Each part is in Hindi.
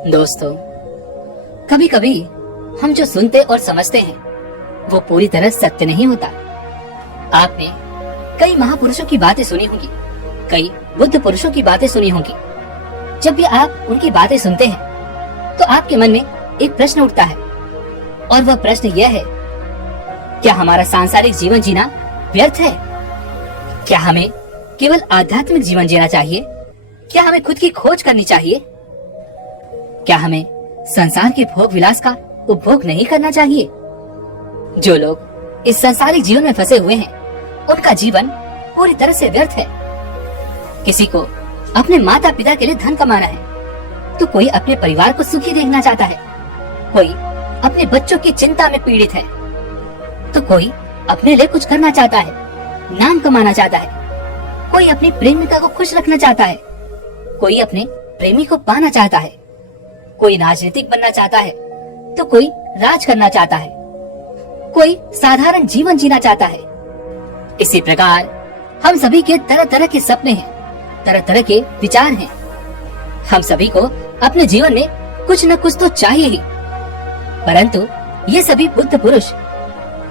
दोस्तों, कभी कभी हम जो सुनते और समझते हैं वो पूरी तरह सत्य नहीं होता। आपने कई महापुरुषों की बातें सुनी होंगी, कई बुद्ध पुरुषों की बातें सुनी होंगी। जब भी आप उनकी बातें सुनते हैं तो आपके मन में एक प्रश्न उठता है, और वह प्रश्न यह है, क्या हमारा सांसारिक जीवन जीना व्यर्थ है? क्या हमें केवल आध्यात्मिक जीवन जीना चाहिए? क्या हमें खुद की खोज करनी चाहिए? क्या हमें संसार के भोग विलास का उपभोग नहीं करना चाहिए? जो लोग इस संसारिक जीवन में फंसे हुए हैं, उनका जीवन पूरी तरह से व्यर्थ है। किसी को अपने माता पिता के लिए धन कमाना है, तो कोई अपने परिवार को सुखी देखना चाहता है, कोई अपने बच्चों की चिंता में पीड़ित है, तो कोई अपने लिए कुछ करना चाहता है, नाम कमाना चाहता है, कोई अपनी प्रेमिका को खुश रखना चाहता है, कोई अपने प्रेमी को पाना चाहता है, कोई राजनीतिक बनना चाहता है, तो कोई राज करना चाहता है, कोई साधारण जीवन जीना चाहता है। इसी प्रकार हम सभी के तरह तरह के सपने हैं, तरह तरह के विचार हैं। हम सभी को अपने जीवन में कुछ न कुछ तो चाहिए ही, परंतु ये सभी बुद्ध पुरुष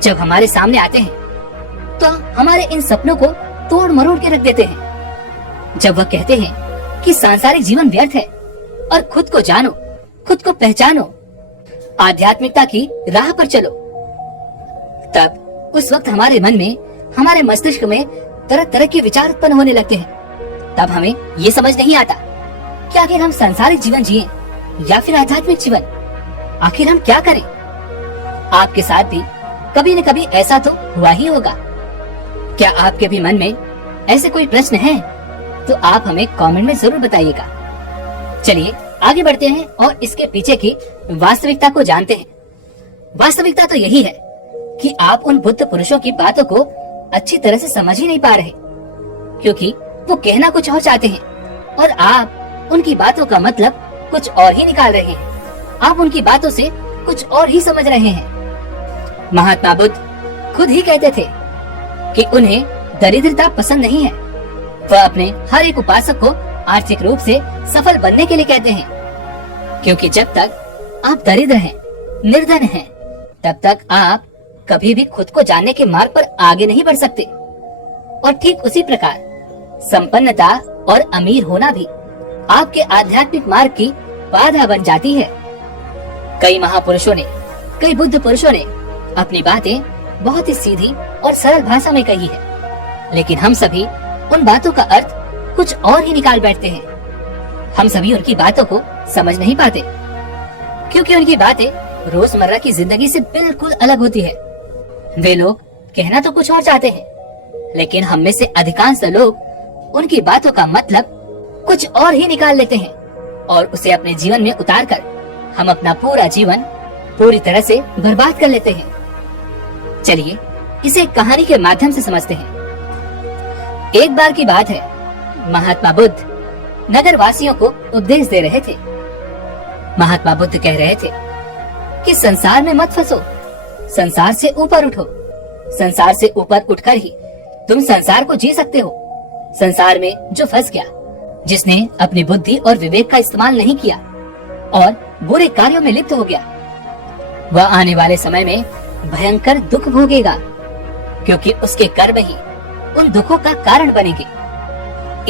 जब हमारे सामने आते हैं तो हमारे इन सपनों को तोड़ मरोड़ के रख देते हैं। जब वह कहते हैं कि सांसारिक जीवन व्यर्थ है और खुद को जानो, खुद को पहचानो, आध्यात्मिकता की राह पर चलो, तब उस वक्त हमारे मन में, हमारे मस्तिष्क में तरह तरह के विचार उत्पन्न होने लगते हैं। तब हमें ये समझ नहीं आता कि आखिर हम सांसारिक जीवन जिए या फिर आध्यात्मिक जीवन, आखिर हम क्या करें? आपके साथ भी कभी न कभी ऐसा तो हुआ ही होगा। क्या आपके भी मन में ऐसे कोई प्रश्न है? तो आप हमें कमेंट में जरूर बताइएगा। चलिए आगे बढ़ते हैं और इसके पीछे की वास्तविकता को जानते हैं। वास्तविकता तो यही है कि आप उन बुद्ध पुरुषों की बातों को अच्छी तरह से समझ ही नहीं पा रहे, क्योंकि वो कहना कुछ और चाहते हैं और आप उनकी बातों का मतलब कुछ और ही निकाल रहे हैं। आप उनकी बातों से कुछ और ही समझ रहे हैं। महात्मा बुद्ध खुद ही कहते थे कि उन्हें दरिद्रता पसंद नहीं है। वह अपने हर एक उपासक को आर्थिक रूप से सफल बनने के लिए कहते हैं, क्योंकि जब तक आप दरिद्र हैं, निर्धन हैं, तब तक आप कभी भी खुद को जानने के मार्ग पर आगे नहीं बढ़ सकते। और ठीक उसी प्रकार संपन्नता और अमीर होना भी आपके आध्यात्मिक मार्ग की बाधा बन जाती है। कई महापुरुषों ने, कई बुद्ध पुरुषों ने अपनी बातें बहुत ही सीधी और सरल भाषा में कही है, लेकिन हम सभी उन बातों का अर्थ कुछ और ही निकाल बैठते हैं। हम सभी उनकी बातों को समझ नहीं पाते, क्योंकि उनकी बातें रोजमर्रा की जिंदगी से बिल्कुल अलग होती है। वे लोग कहना तो कुछ और चाहते हैं, लेकिन हम में से अधिकांश लोग उनकी बातों का मतलब कुछ और ही निकाल लेते हैं और उसे अपने जीवन में उतारकर हम अपना पूरा जीवन पूरी तरह से बर्बाद कर लेते हैं। चलिए इसे एक कहानी के माध्यम से समझते हैं। एक बार की बात है, महात्मा बुद्ध नगर वासियों को उपदेश दे रहे थे। महात्मा बुद्ध कह रहे थे कि संसार में मत फंसो, संसार से ऊपर उठो। संसार से ऊपर उठकर ही तुम संसार को जी सकते हो। संसार में जो फंस गया, जिसने अपनी बुद्धि और विवेक का इस्तेमाल नहीं किया और बुरे कार्यों में लिप्त हो गया, वह आने वाले समय में भयंकर दुख भोगेगा, क्योंकि उसके कर्म ही उन दुखों का कारण बनेंगे।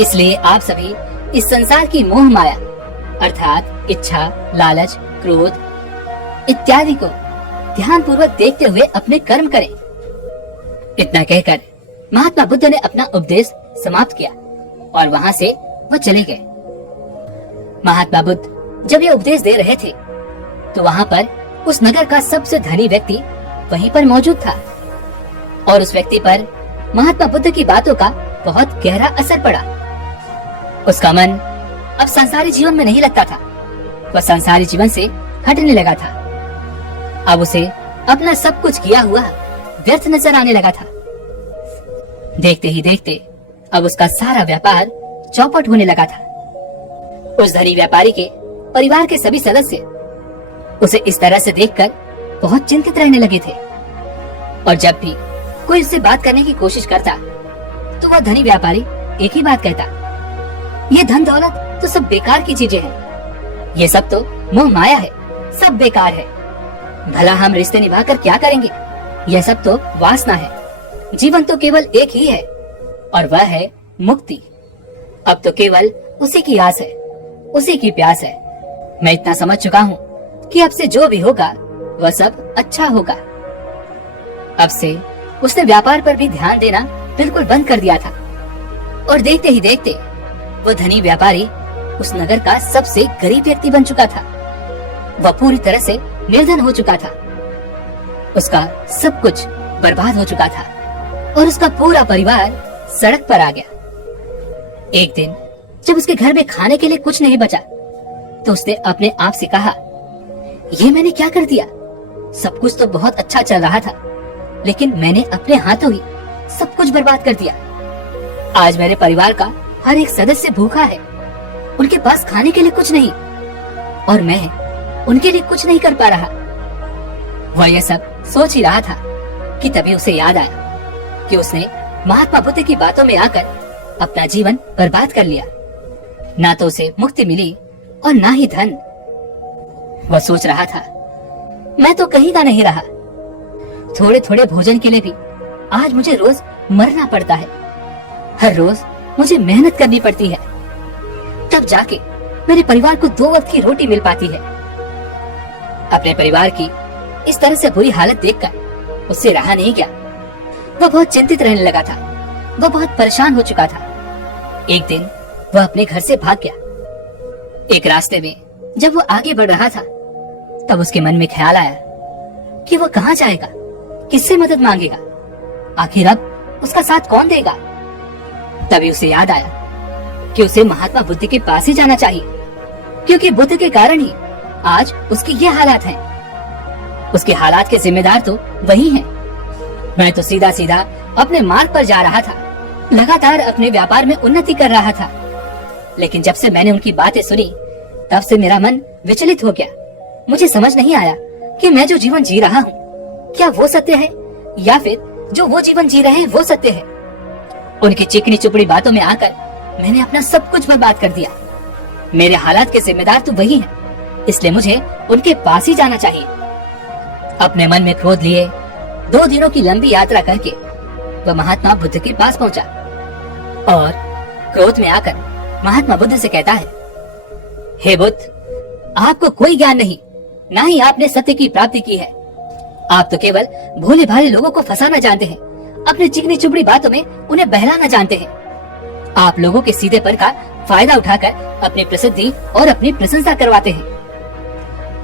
इसलिए आप सभी इस संसार की मोह माया अर्थात इच्छा, लालच, क्रोध इत्यादि को ध्यान पूर्वक देखते हुए अपने कर्म करें। इतना कहकर महात्मा बुद्ध ने अपना उपदेश समाप्त किया और वहाँ से वह चले गए। महात्मा बुद्ध जब ये उपदेश दे रहे थे तो वहाँ पर उस नगर का सबसे धनी व्यक्ति वहीं पर मौजूद था, और उस व्यक्ति पर महात्मा बुद्ध की बातों का बहुत गहरा असर पड़ा। उसका मन अब संसारी जीवन में नहीं लगता था, वह संसारी जीवन से हटने लगा था। अब उसे अपना सब कुछ किया हुआ व्यर्थ नजर आने लगा था। देखते ही देखते अब उसका सारा व्यापार चौपट होने लगा था। उस धनी व्यापारी के परिवार के सभी सदस्य उसे इस तरह से देखकर बहुत चिंतित रहने लगे थे, और जब भी कोई उससे बात करने की कोशिश करता तो वह धनी व्यापारी एक ही बात कहता, ये धन दौलत तो सब बेकार की चीजें हैं, ये सब तो मोह माया है, सब बेकार है। भला हम रिश्ते निभाकर क्या करेंगे? यह सब तो वासना है। जीवन तो केवल एक ही है और वह है मुक्ति। अब तो केवल उसी की आस है, उसी की प्यास है। मैं इतना समझ चुका हूँ कि अब से जो भी होगा वह सब अच्छा होगा। अब से उसने व्यापार पर भी ध्यान देना बिल्कुल बंद कर दिया था और देखते ही देखते वो धनी व्यापारी उस नगर का सबसे गरीब व्यक्ति बन चुका था। वह पूरी तरह से निर्धन हो चुका था। उसका सब कुछ बर्बाद हो चुका था और उसका पूरा परिवार सड़क पर आ गया। एक दिन जब उसके घर में खाने के लिए कुछ नहीं बचा तो उसने अपने आप से कहा, ये मैंने क्या कर दिया? सब कुछ तो बहुत अच्छा चल रहा था, लेकिन मैंने अपने हाथों ही सब कुछ बर्बाद कर दिया। आज मेरे परिवार का हर एक सदस्य भूखा है, उनके पास खाने के लिए कुछ नहीं और मैं उनके लिए कुछ नहीं कर पा रहा। वह यह सब सोच ही रहा था कि तभी उसे याद आया कि उसने महात्मा बुद्ध की बातों में आकर अपना जीवन बर्बाद कर लिया। ना तो उसे मुक्ति मिली और ना ही धन। वह सोच रहा था, मैं तो कहीं का नहीं रहा। थोड़े थोड़े भोजन के लिए भी आज मुझे रोज मरना पड़ता है। हर रोज मुझे मेहनत करनी पड़ती है, तब जाके मेरे परिवार को 2 वक्त की रोटी मिल पाती है। अपने परिवार की इस तरह से बुरी हालत देखकर उससे रहा नहीं गया। वह बहुत चिंतित रहने लगा था। वह बहुत परेशान हो चुका था। एक दिन वह अपने घर से भाग गया। एक रास्ते में जब वो आगे बढ़ रहा था तब उसके मन में ख्याल आया कि वह कहाँ जाएगा, किससे मदद मांगेगा, आखिर अब उसका साथ कौन देगा। तभी उसे याद आया कि उसे महात्मा बुद्ध के पास ही जाना चाहिए, क्योंकि बुद्ध के कारण ही आज उसके ये हालात हैं। उसके हालात के जिम्मेदार तो वही हैं। मैं तो सीधा सीधा अपने मार्ग पर जा रहा था, लगातार अपने व्यापार में उन्नति कर रहा था, लेकिन जब से मैंने उनकी बातें सुनी तब से मेरा मन विचलित हो गया। मुझे समझ नहीं आया कि मैं जो जीवन जी रहा हूँ क्या वो सत्य है या फिर जो वो जीवन जी रहे हैं वो सत्य है। उनकी चिकनी चुपड़ी बातों में आकर मैंने अपना सब कुछ बर्बाद कर दिया। मेरे हालात के जिम्मेदार तो वही हैं, इसलिए मुझे उनके पास ही जाना चाहिए। अपने मन में क्रोध लिए 2 दिनों की लंबी यात्रा करके वह महात्मा बुद्ध के पास पहुंचा और क्रोध में आकर महात्मा बुद्ध से कहता है, हे बुद्ध, आपको कोई ज्ञान नहीं, ना ही आपने सत्य की प्राप्ति की है। आप तो केवल भोले भाले लोगों को फंसाना जानते हैं, अपनी चिकनी चुपड़ी बातों में उन्हें बहलाना जानते हैं। आप लोगों के सीधेपन का फायदा उठाकर अपनी प्रसिद्धि और अपनी प्रशंसा करवाते हैं।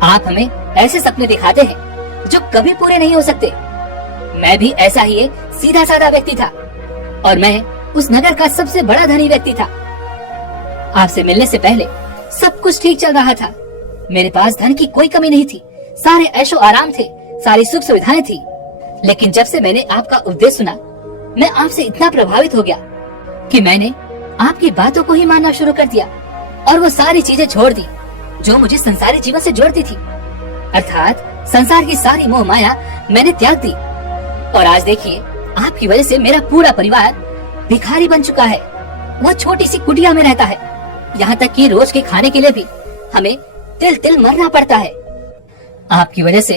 आप हमें ऐसे सपने दिखाते हैं जो कभी पूरे नहीं हो सकते। मैं भी ऐसा ही एक सीधा साधा व्यक्ति था और मैं उस नगर का सबसे बड़ा धनी व्यक्ति था। आपसे मिलने से पहले सब कुछ ठीक चल रहा था। मेरे पास धन की कोई कमी नहीं थी, सारे ऐशो आराम थे, सारी सुख सुविधाएं थी। लेकिन जब से मैंने आपका उपदेश सुना, मैं आपसे इतना प्रभावित हो गया कि मैंने आपकी बातों को ही मानना शुरू कर दिया और वो सारी चीजें छोड़ दी जो मुझे संसारी जीवन से जोड़ती थी। अर्थात संसार की सारी मोह माया मैंने त्याग दी और आज देखिए, आपकी वजह से मेरा पूरा परिवार भिखारी बन चुका है। वह छोटी सी कुटिया में रहता है, यहाँ तक कि रोज के खाने के लिए भी हमें तिल तिल मरना पड़ता है। आपकी वजह से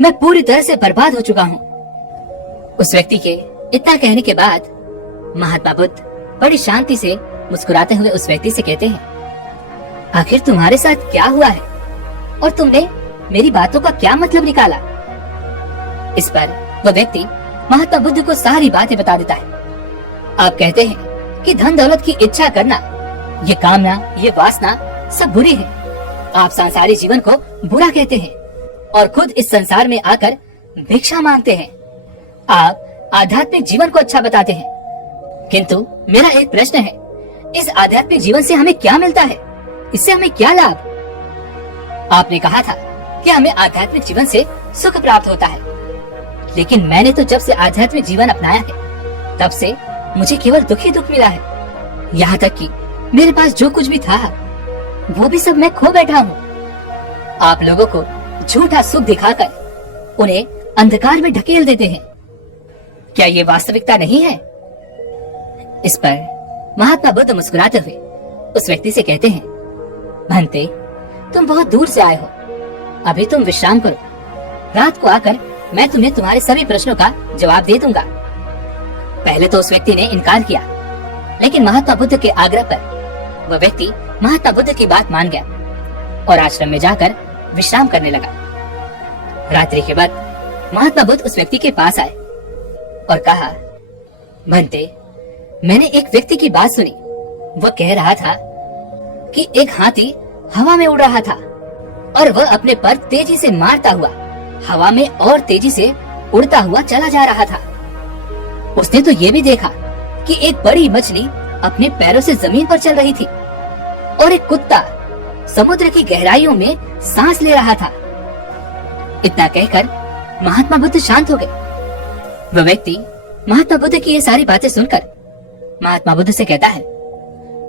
मैं पूरी तरह से बर्बाद हो चुका हूँ। उस व्यक्ति के इतना कहने के बाद महात्मा बुद्ध बड़ी शांति से मुस्कुराते हुए उस व्यक्ति से कहते हैं, आखिर तुम्हारे साथ क्या हुआ है और तुमने मेरी बातों का क्या मतलब निकाला? इस पर वह व्यक्ति महात्मा बुद्ध को सारी बातें बता देता है। आप कहते हैं कि धन दौलत की इच्छा करना, ये कामना, ये वासना सब बुरी है। आप सांसारिक जीवन को बुरा कहते हैं और खुद इस संसार में आकर भिक्षा मांगते हैं। आप आध्यात्मिक जीवन को अच्छा बताते हैं, किंतु मेरा एक प्रश्न है, इस आध्यात्मिक जीवन से हमें क्या मिलता है? इससे हमें क्या लाभ? आपने कहा था कि हमें आध्यात्मिक जीवन से सुख प्राप्त होता है, लेकिन मैंने तो जब से आध्यात्मिक जीवन अपनाया है तब से मुझे केवल दुख ही दुख मिला है। यहाँ तक कि मेरे पास जो कुछ भी था वो भी सब मैं खो बैठा हूँ। आप लोगों को झूठा सुख दिखाकर उन्हें अंधकार में ढकेल देते हैं। क्या ये वास्तविकता नहीं है? इस पर महात्मा बुद्ध मुस्कुराते हुए उस व्यक्ति से कहते हैं, भंते, तुम बहुत दूर से आए हो, अभी तुम विश्राम करो। रात को आकर मैं तुम्हें तुम्हारे सभी प्रश्नों का जवाब दे दूंगा। पहले तो उस व्यक्ति ने इनकार किया, लेकिन महात्मा बुद्ध के आग्रह पर वह व्यक्ति महात्मा बुद्ध की बात मान गया और आश्रम में जाकर विश्राम करने लगा। रात्रि के बाद महात्मा बुद्ध उस व्यक्ति के पास आए और कहा, भंते, मैंने एक व्यक्ति की बात सुनी। वह कह रहा था कि एक हाथी हवा में उड़ रहा था और वह अपने पर तेजी से मारता हुआ हवा में और तेजी से उड़ता हुआ चला जा रहा था। उसने तो ये भी देखा कि एक बड़ी मछली अपने पैरों से जमीन पर चल रही थी और एक कुत्ता समुद्र की गहराइयों में सांस ले रहा था। इतना कहकर महात्मा बुद्ध शांत हो गए। वह व्यक्ति महात्मा बुद्ध की ये सारी बातें सुनकर महात्मा बुद्ध से कहता है,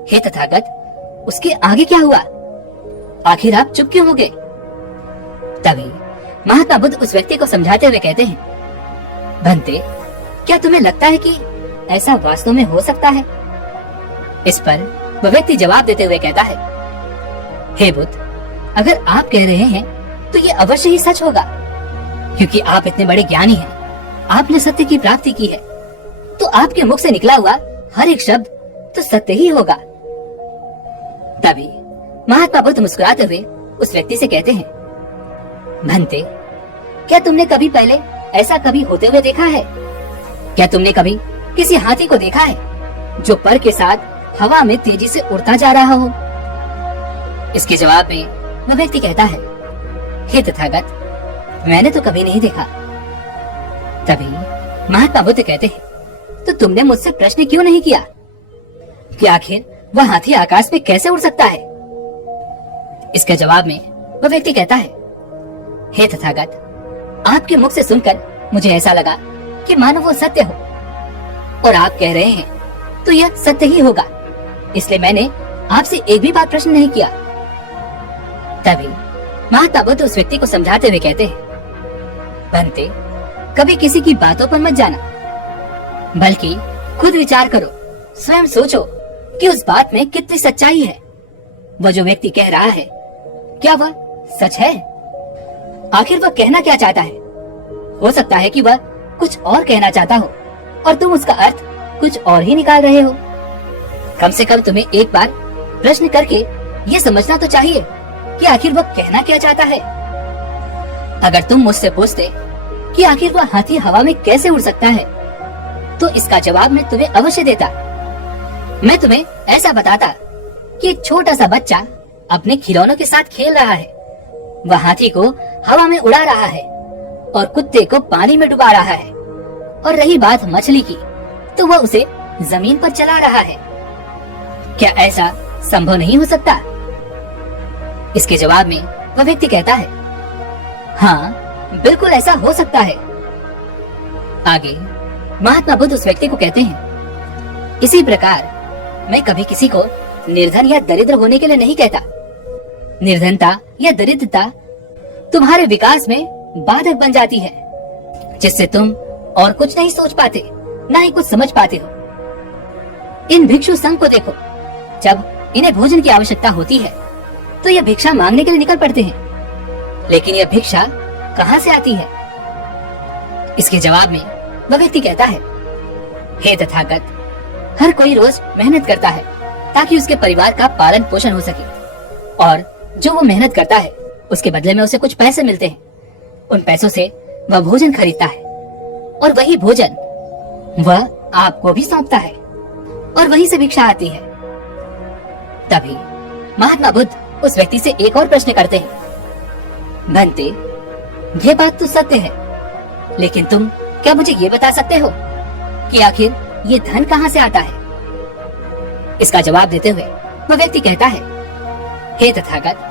हे तथागत, उसके आगे क्या हुआ? आखिर आप चुप क्यों हो गए? तभी महात्मा बुद्ध उस व्यक्ति को समझाते हुए कहते हैं, भंते, क्या तुम्हें लगता है कि ऐसा वास्तव में हो सकता है? इस पर वह व्यक्ति जवाब देते हुए कहता है, हे बुद्ध, अगर आप कह रहे हैं तो ये अवश्य ही सच होगा, क्योंकि आप इतने बड़े ज्ञानी हैं, आपने सत्य की प्राप्ति की है, तो आपके मुख से निकला हुआ हर एक शब्द तो सत्य ही होगा। तभी महात्मा बुद्ध मुस्कुराते हुए उस व्यक्ति से कहते हैं, भंते, क्या तुमने कभी पहले ऐसा कभी होते हुए देखा है? क्या तुमने कभी किसी हाथी को देखा है जो पर के साथ हवा में तेजी से उड़ता जा रहा हो? इसके जवाब में वह व्यक्ति कहता है, हे तथागत, मैंने तो कभी नहीं देखा। तभी महात्मा बुद्ध कहते हैं, तो तुमने मुझसे प्रश्न क्यों नहीं किया कि आखिर वह हाथी आकाश में कैसे उड़ सकता है? इसके जवाब में वह व्यक्ति कहता है, हे तथागत, आपके मुख से सुनकर मुझे ऐसा लगा कि मानो वो सत्य हो, और आप कह रहे हैं तो यह सत्य ही होगा, इसलिए मैंने आपसे एक भी बार प्रश्न नहीं किया। तभी महात्मा बुद्ध उस व्यक्ति को समझाते हुए कहते हैं, भंते, कभी किसी की बातों पर मत जाना, बल्कि खुद विचार करो, स्वयं सोचो कि उस बात में कितनी सच्चाई है। वह जो व्यक्ति कह रहा है, क्या वह सच है? आखिर वह कहना क्या चाहता है? हो सकता है कि वह कुछ और कहना चाहता हो और तुम उसका अर्थ कुछ और ही निकाल रहे हो। कम से कम तुम्हें एक बार प्रश्न करके ये समझना तो चाहिए कि आखिर वह कहना क्या चाहता है। अगर तुम मुझसे पूछते कि आखिर वह हाथी हवा में कैसे उड़ सकता है, तो इसका जवाब मैं तुम्हें अवश्य देता। मैं तुम्हें ऐसा बताता कि एक छोटा सा बच्चा अपने खिलौनों के साथ खेल रहा है, वह हाथी को हवा में उड़ा रहा है और कुत्ते को पानी में डुबा रहा है, और रही बात मछली की, तो वह उसे जमीन पर चला रहा है। क्या ऐसा संभव नहीं हो सकता? इसके जवाब में वह व्यक्ति कहता है, हाँ, बिल्कुल ऐसा हो सकता है। आगे महात्मा बुद्ध उस व्यक्ति को कहते हैं, इसी प्रकार मैं कभी किसी को निर्धन या दरिद्र होने के लिए नहीं कहता। निर्धनता या दरिद्रता तुम्हारे विकास में बाधक बन जाती है, जिससे तुम और कुछ नहीं सोच पाते, ना ही कुछ समझ पाते हो। इन भिक्षु संघ को देखो, जब इन्हें भोजन की आवश्यकता होती है तो यह भिक्षा मांगने के लिए निकल पड़ते हैं, लेकिन यह भिक्षा कहाँ से आती है? इसके जवाब में वह व्यक्ति कहता है, हे तथागत, हर कोई रोज मेहनत करता है ताकि उसके परिवार का पालन पोषण हो सके, और जो वो मेहनत करता है उसके बदले में उसे कुछ पैसे मिलते हैं। उन पैसों से वह भोजन खरीदता है, और वही भोजन वह आपको भी सौंपता है, और वहीं से भिक्षा आती है। तभी महात्मा बुद्ध उस व्यक्ति से एक और प्रश्न करते हैं, भंते, ये बात तो सत्य है, लेकिन तुम क्या मुझे ये बता सकते हो कि आखिर ये धन कहाँ से आता है? इसका जवाब देते हुए वह व्यक्ति कहता है, हे तथागत,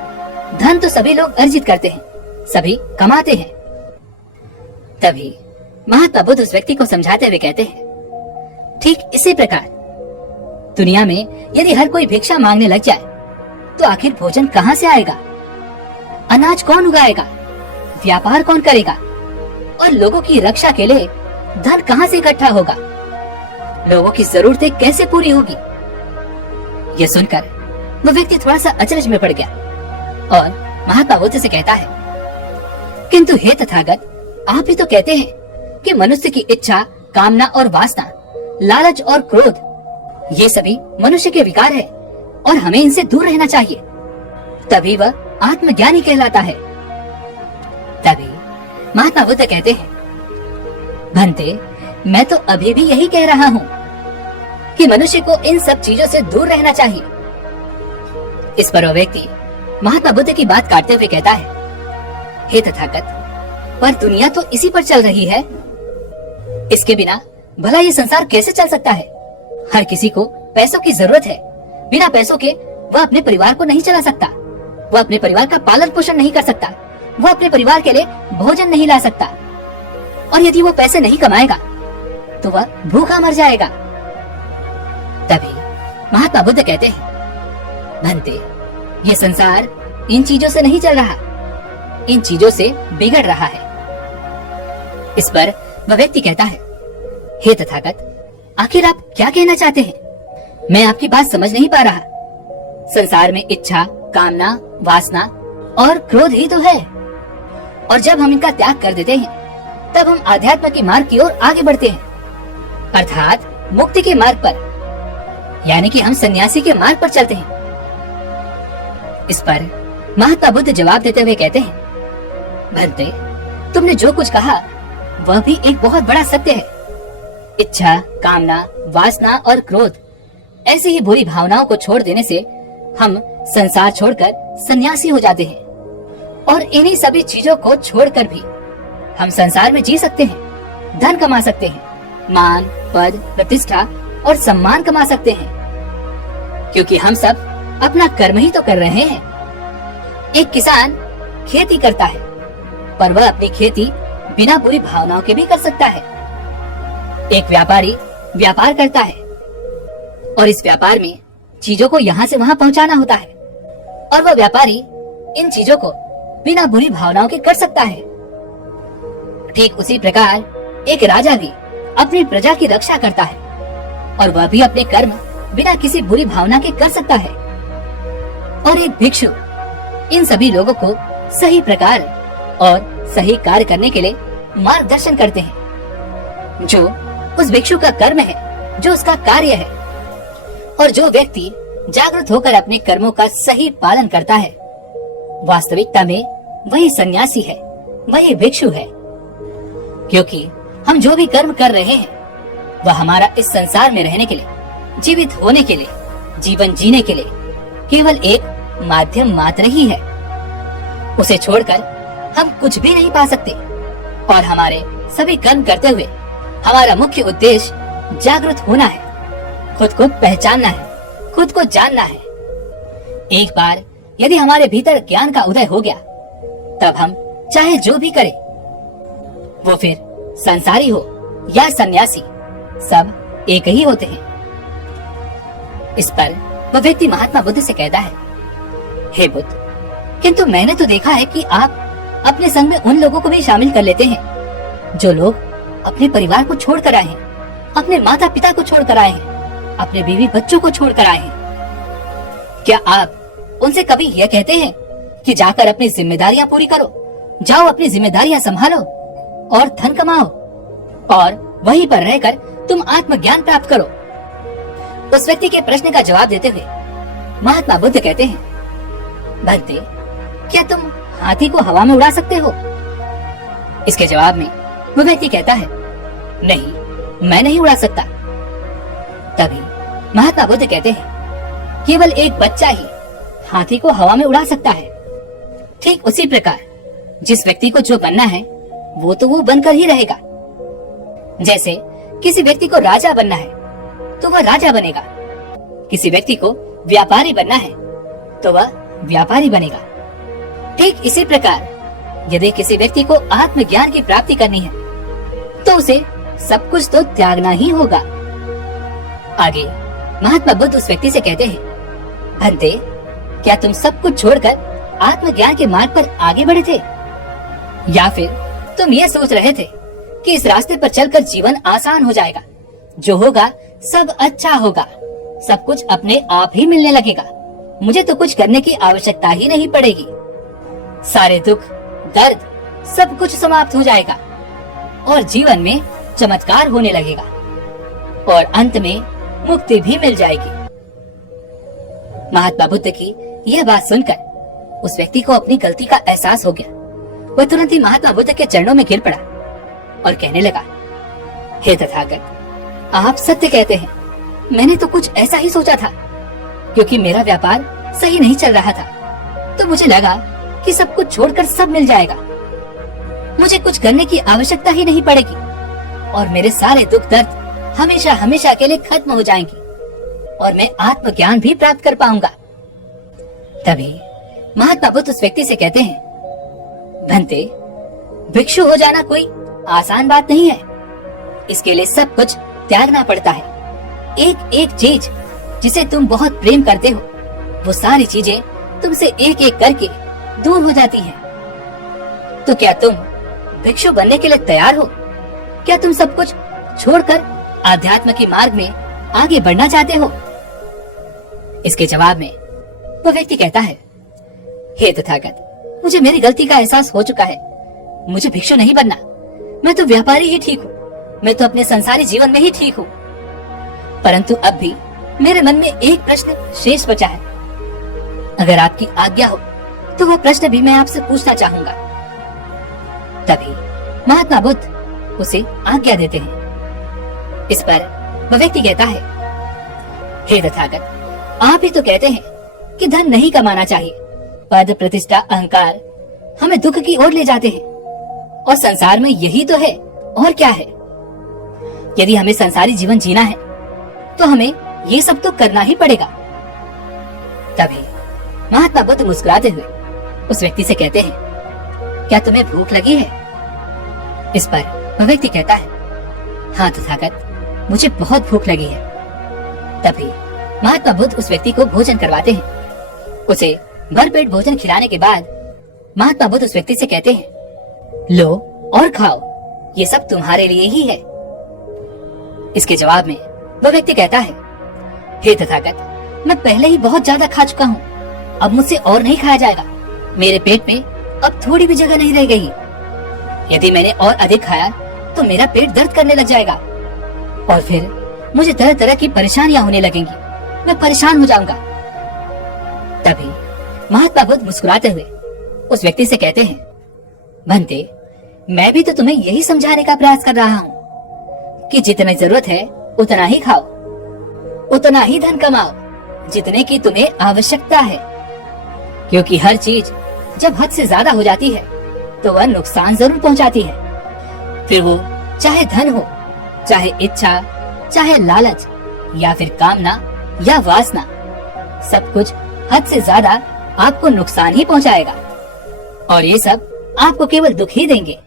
धन तो सभी लोग अर्जित करते हैं, सभी कमाते हैं। तभी महात्मा बुद्ध उस व्यक्ति को समझाते हुए कहते हैं, ठीक इसी प्रकार दुनिया में यदि हर कोई भिक्षा मांगने लग जाए तो आखिर भोजन कहाँ से आएगा? अनाज कौन उगाएगा? व्यापार कौन करेगा? और लोगों की रक्षा के लिए धन कहाँ से इकट्ठा होगा? लोगों की जरूरतें कैसे पूरी होगी? यह सुनकर वह व्यक्ति थोड़ा सा अचरज में पड़ गया। और महात्मा बुद्ध से कहता है, किंतु हे तथागत, आप ही तो कहते हैं कि मनुष्य की इच्छा, कामना और वासना, लालच और क्रोध, ये सभी मनुष्य के विकार है और हमें इनसे दूर रहना चाहिए, तभी वह आत्मज्ञानी कहलाता है। तभी महात्मा बुद्ध कहते हैं, भंते, मैं तो अभी भी यही कह रहा हूँ कि मनुष्य को इन सब चीजों से दूर रहना चाहिए। इस पर वह व्यक्ति महात्मा बुद्ध की बात काटते हुए कहता है, हे तथागत, पर दुनिया तो इसी पर चल रही है। इसके बिना भला ये संसार कैसे चल सकता है? हर किसी को पैसों की जरूरत है। बिना पैसों के वह अपने परिवार को नहीं चला सकता, वह अपने परिवार का पालन पोषण नहीं कर सकता, वह अपने परिवार के लिए भोजन नहीं ला सकता, और यदि वो पैसे नहीं कमाएगा तो वह भूखा मर जाएगा। तभी महात्मा बुद्ध कहते हैं, भंते, ये संसार इन चीजों से नहीं चल रहा, इन चीजों से बिगड़ रहा है। इस पर वह व्यक्ति कहता है, हे तथागत, आखिर आप क्या कहना चाहते हैं? मैं आपकी बात समझ नहीं पा रहा। संसार में इच्छा, कामना, वासना और क्रोध ही तो है, और जब हम इनका त्याग कर देते हैं तब हम आध्यात्म के मार्ग की ओर आगे बढ़ते हैं, अर्थात मुक्ति के मार्ग पर, यानी कि हम सन्यासी के मार्ग पर चलते हैं। इस पर महात्मा बुद्ध जवाब देते हुए कहते हैं, भंते, तुमने जो कुछ कहा वह भी एक बहुत बड़ा सत्य है। इच्छा, कामना, वासना और क्रोध, ऐसी ही बुरी भावनाओं को छोड़ देने से हम संसार छोड़कर सन्यासी हो जाते हैं, और इन्हीं सभी चीजों को छोड़कर भी हम संसार में जी सकते हैं, धन कमा सकते हैं, मान, पद, प्रतिष्ठा और सम्मान कमा सकते हैं, क्योंकि हम सब अपना कर्म ही तो कर रहे हैं। एक किसान खेती करता है, पर वह अपनी खेती बिना बुरी भावनाओं के भी कर सकता है। एक व्यापारी व्यापार करता है, और इस व्यापार में चीजों को यहाँ से वहाँ पहुँचाना होता है, और वह व्यापारी इन चीजों को बिना बुरी भावनाओं के कर सकता है। ठीक उसी प्रकार एक राजा भी अपनी प्रजा की रक्षा करता है, और वह भी अपने कर्म बिना किसी बुरी भावना के कर सकता है। और एक भिक्षु इन सभी लोगों को सही प्रकार और सही कार्य करने के लिए मार्गदर्शन करते हैं, जो उस भिक्षु का कर्म है, जो उसका कार्य है। और जो व्यक्ति जागृत होकर अपने कर्मों का सही पालन करता है, वास्तविकता में वही सन्यासी है, वही भिक्षु है, क्योंकि हम जो भी कर्म कर रहे हैं वह हमारा इस संसार में रहने के लिए, जीवित होने के लिए, जीवन जीने के लिए केवल एक माध्यम मात्र ही है। उसे छोड़कर हम कुछ भी नहीं पा सकते, और हमारे सभी कर्म करते हुए हमारा मुख्य उद्देश्य जागृत होना है, खुद को पहचानना है, खुद को जानना है। एक बार यदि हमारे भीतर ज्ञान का उदय हो गया, तब हम चाहे जो भी करें, वो फिर संसारी हो या सन्यासी, सब एक ही होते हैं। इस पर वह व्यक्ति महात्मा बुद्ध से कहता है, हे बुद्ध, किंतु मैंने तो देखा है कि आप अपने संग में उन लोगों को भी शामिल कर लेते हैं जो लोग अपने परिवार को छोड़कर आए हैं, अपने माता पिता को छोड़कर आए हैं, अपने बीवी बच्चों को छोड़कर आए हैं। क्या आप उनसे कभी यह कहते हैं कि जाकर अपनी जिम्मेदारियां पूरी करो, जाओ अपनी जिम्मेदारियां संभालो और धन कमाओ, और वहीं पर रहकर तुम आत्मज्ञान प्राप्त करो? उस व्यक्ति के प्रश्न का जवाब देते हुए महात्मा बुद्ध कहते हैं, भंते, क्या तुम हाथी को हवा में उड़ा सकते हो? इसके जवाब में वह व्यक्ति कहता है, नहीं, मैं नहीं उड़ा सकता। तभी महात्मा बुद्ध कहते हैं, केवल एक बच्चा ही हाथी को हवा में उड़ा सकता है। ठीक उसी प्रकार जिस व्यक्ति को जो बनना है वो तो वो बनकर ही रहेगा। जैसे किसी व्यक्ति को राजा बनना है तो वह राजा बनेगा, किसी व्यक्ति को व्यापारी बनना है तो वह व्यापारी बनेगा। ठीक इसी प्रकार यदि किसी व्यक्ति को आत्मज्ञान की प्राप्ति करनी है तो उसे सब कुछ तो त्यागना ही होगा। आगे महात्मा बुद्ध उस व्यक्ति से कहते हैं, भंते, क्या तुम सब कुछ छोड़कर आत्मज्ञान के मार्ग पर आगे बढ़े थे, या फिर तुम ये सोच रहे थे कि इस रास्ते पर चलकर जीवन आसान हो जाएगा, जो होगा सब अच्छा होगा, सब कुछ अपने आप ही मिलने लगेगा, मुझे तो कुछ करने की आवश्यकता ही नहीं पड़ेगी। सारे दुख, दर्द, सब कुछ समाप्त हो जाएगा और जीवन में चमत्कार होने लगेगा और अंत में मुक्ति भी मिल जाएगी। महात्मा बुद्ध की यह बात सुनकर उस व्यक्ति को अपनी गलती का एहसास हो गया। वह तुरंत ही महात्मा बुद्ध के चरणों में गिर पड़ा और कहने लगा, हे तथागत, आप सत्य कहते हैं। मैंने तो कुछ ऐसा ही सोचा था, क्योंकि मेरा व्यापार सही नहीं चल रहा था, तो मुझे लगा कि सब कुछ छोड़कर सब मिल जाएगा। मुझे कुछ करने की आवश्यकता ही नहीं पड़ेगी और मेरे सारे दुख दर्द हमेशा हमेशा के लिए खत्म हो जाएंगे और मैं आत्मज्ञान भी प्राप्त कर पाऊंगा। तभी महात्मा बुद्ध उस व्यक्ति से कहते हैं, भंते, भिक्षु हो जाना कोई आसान बात नहीं है। इसके लिए सब कुछ त्यागना पड़ता है। एक एक चीज जिसे तुम बहुत प्रेम करते हो, वो सारी चीजें तुमसे एक एक करके दूर हो जाती हैं। तो क्या तुम भिक्षु बनने के लिए तैयार हो? क्या तुम सब कुछ छोड़कर आध्यात्म के मार्ग में आगे बढ़ना चाहते हो? इसके जवाब में वो व्यक्ति कहता है, हे तथागत, मुझे मेरी गलती का एहसास हो चुका है। मुझे भिक्षु नहीं बनना। मैं तो व्यापारी ही ठीक हूँ। मैं तो अपने संसारी जीवन में ही ठीक हूँ। परंतु अब भी मेरे मन में एक प्रश्न शेष बचा है। अगर आपकी आज्ञा हो तो वह प्रश्न भी मैं आपसे पूछना चाहूंगा। तभी महात्मा बुद्ध उसे आज्ञा देते हैं। इस पर वह व्यक्ति कहता है, हे तथागत, आप ही तो कहते हैं कि धन नहीं कमाना चाहिए। पद, प्रतिष्ठा, अहंकार हमें दुख की ओर ले जाते हैं और संसार में यही तो है, और क्या है। यदि हमें संसारी जीवन जीना है तो हमें ये सब तो करना ही पड़ेगा। तभी महात्मा बुद्ध मुस्कुराते हुए उस व्यक्ति से कहते हैं, क्या तुम्हें भूख लगी है? इस पर वह व्यक्ति कहता है, हाँ तथागत, मुझे बहुत भूख लगी है। तभी महात्मा बुद्ध उस व्यक्ति को भोजन करवाते हैं। उसे भरपेट भोजन खिलाने के बाद महात्मा बुद्ध उस व्यक्ति से कहते हैं, लो और खाओ, ये सब तुम्हारे लिए ही है। इसके जवाब में वह व्यक्ति कहता है, हे तथागत, मैं पहले ही बहुत ज्यादा खा चुका हूँ। अब मुझसे और नहीं खाया जाएगा। मेरे पेट में अब थोड़ी भी जगह नहीं रह गई। यदि मैंने और अधिक खाया तो मेरा पेट दर्द करने लग जाएगा और फिर मुझे तरह तरह की परेशानियां होने लगेंगी। मैं परेशान हो जाऊंगा। तभी महात्मा बुद्ध मुस्कुराते हुए उस व्यक्ति से कहते हैं, भंते, मैं भी तो तुम्हें यही समझाने का प्रयास कर रहा हूँ कि जितनी जरूरत है उतना ही खाओ, उतना ही धन कमाओ जितने की तुम्हें आवश्यकता है। क्योंकि हर चीज जब हद से ज्यादा हो जाती है तो वह नुकसान जरूर पहुंचाती है। फिर वो चाहे धन हो, चाहे इच्छा, चाहे लालच, या फिर कामना या वासना, सब कुछ हद से ज्यादा आपको नुकसान ही पहुंचाएगा और ये सब आपको केवल दुख ही देंगे।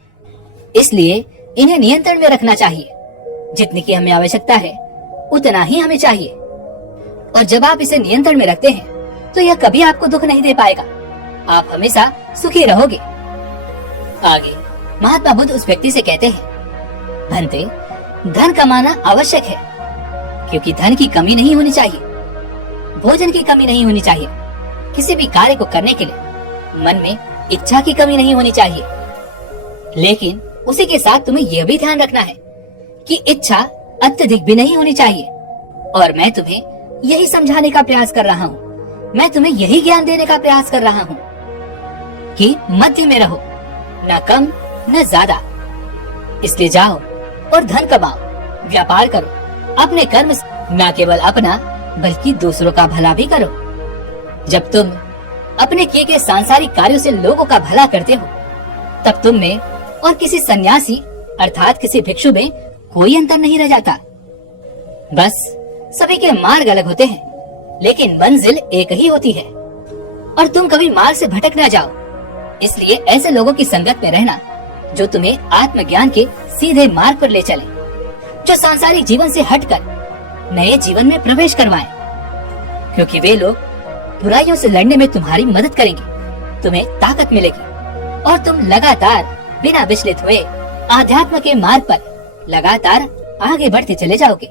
इसलिए इन्हें नियंत्रण में रखना चाहिए। जितनी की हमें आवश्यकता है उतना ही हमें चाहिए और जब आप इसे नियंत्रण में रखते हैं तो यह कभी आपको दुख नहीं दे पाएगा। आप हमेशा सुखी रहोगे। आगे महात्मा बुद्ध उस व्यक्ति से कहते हैं, भंते, धन कमाना आवश्यक है क्योंकि धन की कमी नहीं होनी चाहिए, भोजन की कमी नहीं होनी चाहिए, किसी भी कार्य को करने के लिए मन में इच्छा की कमी नहीं होनी चाहिए। लेकिन उसी के साथ तुम्हें यह भी ध्यान रखना है कि इच्छा अत्यधिक भी नहीं होनी चाहिए। और मैं तुम्हें यही समझाने का प्रयास कर रहा हूँ, मैं तुम्हें यही ज्ञान देने का प्रयास कर रहा हूँ कि मध्य में रहो, न कम न ज्यादा। इसलिए जाओ और धन कमाओ, व्यापार करो, अपने कर्म से न केवल अपना बल्कि दूसरों का भला भी करो। जब तुम अपने किए गए सांसारिक कार्यों से लोगों का भला करते हो तब तुम में और किसी सन्यासी अर्थात किसी भिक्षु में कोई अंतर नहीं रह जाता। बस सभी के मार्ग अलग होते हैं लेकिन मंजिल एक ही होती है और तुम कभी मार्ग से भटक न जाओ। इसलिए ऐसे लोगों की संगत में रहना जो तुम्हें आत्मज्ञान के सीधे मार्ग पर ले चले, जो सांसारिक जीवन से हटकर नए जीवन में प्रवेश करवाएं, क्योंकि वे लोग बुराइयों से लड़ने में तुम्हारी मदद करेंगे, तुम्हें ताकत मिलेगी और तुम लगातार बिना विचलित हुए आध्यात्म के मार्ग पर लगातार आगे बढ़ते चले जाओगे।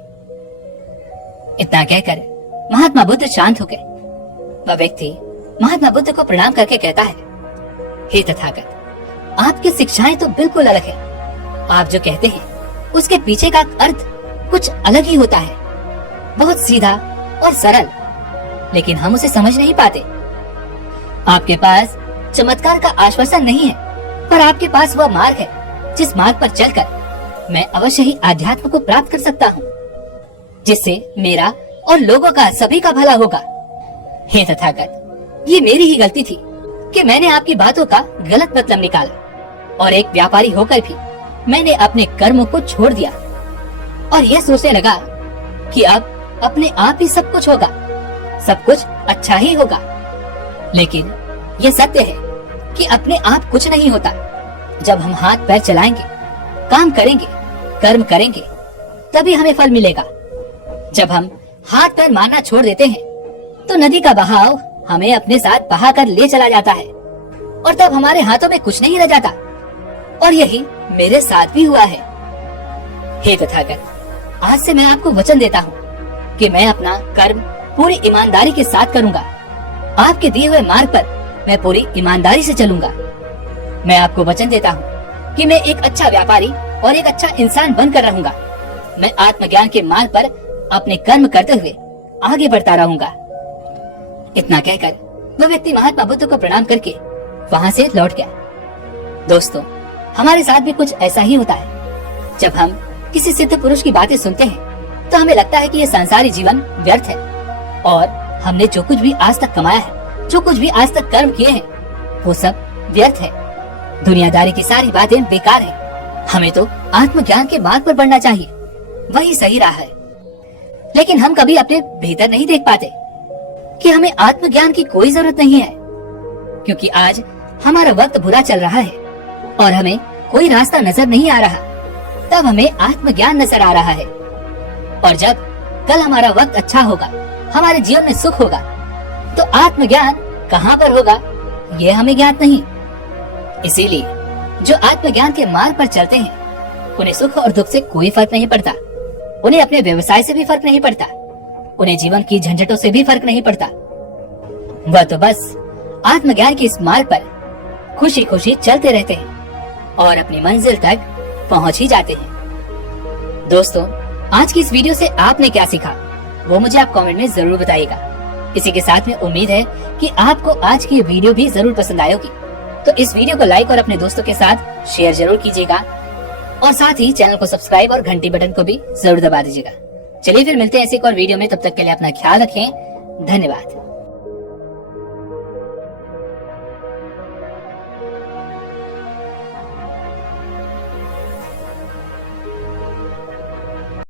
इतना कहकर महात्मा बुद्ध शांत हो गए। वह व्यक्ति महात्मा बुद्ध को प्रणाम करके कहता है, हे तथागत, आपकी शिक्षाएं तो बिल्कुल अलग है। आप जो कहते हैं उसके पीछे का अर्थ कुछ अलग ही होता है, बहुत सीधा और सरल, लेकिन हम उसे समझ नहीं पाते। आपके पास चमत्कार का आश्वासन नहीं है, पर आपके पास वह मार्ग है जिस मार्ग पर चलकर मैं अवश्य ही आध्यात्म को प्राप्त कर सकता हूँ, जिससे मेरा और लोगों का सभी का भला होगा। हे तथागत, ये मेरी ही गलती थी कि मैंने आपकी बातों का गलत मतलब निकाला और एक व्यापारी होकर भी मैंने अपने कर्मों को छोड़ दिया और यह सोचने लगा कि अब अपने आप ही सब कुछ होगा, सब कुछ अच्छा ही होगा। लेकिन यह सत्य है कि अपने आप कुछ नहीं होता। जब हम हाथ पैर चलाएंगे, काम करेंगे, कर्म करेंगे, तभी हमें फल मिलेगा। जब हम हाथ पैर मारना छोड़ देते हैं तो नदी का बहाव हमें अपने साथ बहा कर ले चला जाता है और तब हमारे हाथों में कुछ नहीं रह जाता। और यही मेरे साथ भी हुआ है। हे तथागत, आज से मैं आपको वचन देता हूँ कि मैं अपना कर्म पूरी ईमानदारी के साथ करूंगा। आपके दिए हुए मार्ग पर मैं पूरी ईमानदारी से चलूंगा। मैं आपको वचन देता हूँ कि मैं एक अच्छा व्यापारी और एक अच्छा इंसान बनकर रहूंगा। मैं आत्मज्ञान के मार्ग पर अपने कर्म करते हुए आगे बढ़ता रहूंगा। इतना कहकर वह व्यक्ति महात्मा बुद्ध को प्रणाम करके वहाँ से लौट गया। दोस्तों, हमारे साथ भी कुछ ऐसा ही होता है। जब हम किसी सिद्ध पुरुष की बातें सुनते हैं तो हमें लगता है कि यह संसारी जीवन व्यर्थ है और हमने जो कुछ भी आज तक कमाया है, जो कुछ भी आज तक कर्म किए हैं, वो सब व्यर्थ है। दुनियादारी की सारी बातें बेकार है। हमें तो आत्मज्ञान के मार्ग पर बढ़ना चाहिए, वही सही राह है। लेकिन हम कभी अपने भीतर नहीं देख पाते कि हमें आत्मज्ञान की कोई जरूरत नहीं है, क्योंकि आज हमारा वक्त बुरा चल रहा है और हमें कोई रास्ता नजर नहीं आ रहा। तब हमें आत्मज्ञान नजर आ रहा है। और जब कल हमारा वक्त अच्छा होगा, हमारे जीवन में सुख होगा, तो आत्मज्ञान कहाँ पर होगा ये हमें ज्ञात नहीं। इसीलिए जो आत्मज्ञान के मार्ग पर चलते हैं उन्हें सुख और दुख से कोई फर्क नहीं पड़ता। उन्हें अपने व्यवसाय से भी फर्क नहीं पड़ता। उन्हें जीवन की झंझटों से भी फर्क नहीं पड़ता। वह तो बस आत्मज्ञान के इस मार्ग पर खुशी खुशी चलते रहते हैं और अपनी मंजिल तक पहुंच ही जाते हैं। दोस्तों, आज की इस वीडियो से आपने क्या सीखा वो मुझे आप कमेंट में जरूर बताइएगा। इसी के साथ में उम्मीद है कि आपको आज की वीडियो भी जरूर पसंद आई होगी। तो इस वीडियो को लाइक और अपने दोस्तों के साथ शेयर जरूर कीजिएगा और साथ ही चैनल को सब्सक्राइब और घंटी बटन को भी जरूर दबा दीजिएगा। चलिए फिर मिलते हैं ऐसे एक और वीडियो में। तब तक के लिए अपना ख्याल रखें। धन्यवाद।